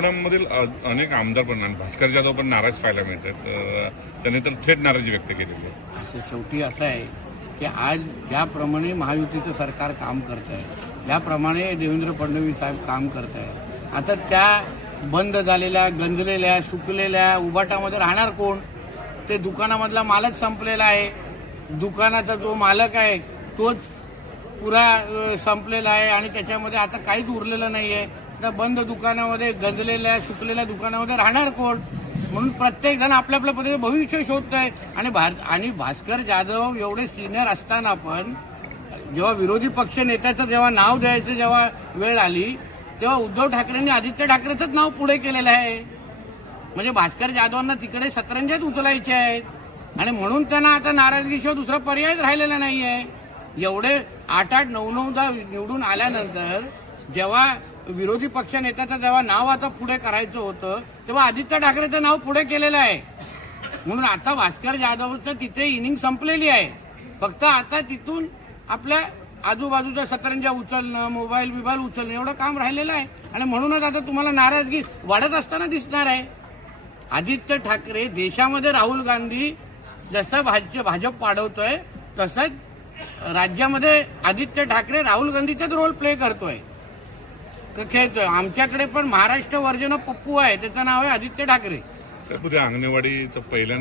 कोकणामधील अनेक आमदार पण भास्कर जाधव पण नाराज पाहायला मिळतात. त्यांनी तर थेट नाराजी व्यक्त केलेली आहे. असं शेवटी असं आहे की आज ज्याप्रमाणे महायुतीचं सरकार काम करत आहे ज्याप्रमाणे देवेंद्र फडणवीस साहेब काम करत आहे आता त्या बंद झालेल्या गंजलेल्या सुकलेल्या उबाटामध्ये राहणार कोण? ते दुकानामधला मालक संपलेला आहे. दुकानाचा जो मालक आहे तोच पुरा संपलेला आहे आणि त्याच्यामध्ये आता काहीच उरलेलं नाही आहे त्या बंद दुकानामध्ये गंजलेल्या सुकलेल्या दुकानामध्ये राहणार कोण? म्हणून प्रत्येक जण आपल्या आपल्या पद्धतीने भविष्य शोधत आहे आणि भार- आणि भास्कर जाधव एवढे सिनियर असताना पण जेव्हा विरोधी पक्ष नेत्याचं जेव्हा नाव द्यायचं जेव्हा वेळ आली तेव्हा उद्धव ठाकरेंनी आदित्य ठाकरेचंच नाव पुढे केलेलं आहे. म्हणजे भास्कर जाधवांना तिकडे सतरंजेत उचलायचे आहेत. आणि म्हणून त्यांना आता नाराजगीशिवाय दुसरा पर्यायच राहिलेला नाहीये. एवढे आठ आठ नऊ नऊदा निवडून आल्यानंतर जेव्हा विरोधी पक्ष नेत्याचं जेव्हा नाव आता पुढे करायचं होतं तेव्हा आदित्य ठाकरेचं नाव पुढे केलेलं आहे. म्हणून आता भास्कर जाधवचं तिथे इनिंग संपलेली आहे. फक्त आता तिथून आपल्या आजूबाजूच्या सतरंजा उचलणं मोबाईल बिबाईल उचलणं एवढं काम राहिलेलं आहे. आणि म्हणूनच आता तुम्हाला नाराजगी वाढत असताना दिसणार आहे. आदित्य ठाकरे देशामध्ये राहुल गांधी जसं भाजप भाजप वाढवतोय तसंच राज्यामध्ये आदित्य ठाकरे राहुल गांधीचाच रोल प्ले करतोय. खेळतोय आमच्याकडे पण महाराष्ट्र वर्जन पप्पू आहे त्याचं नाव आहे आदित्य ठाकरे. उद्या अंगणवाडीचं पहिल्यांदा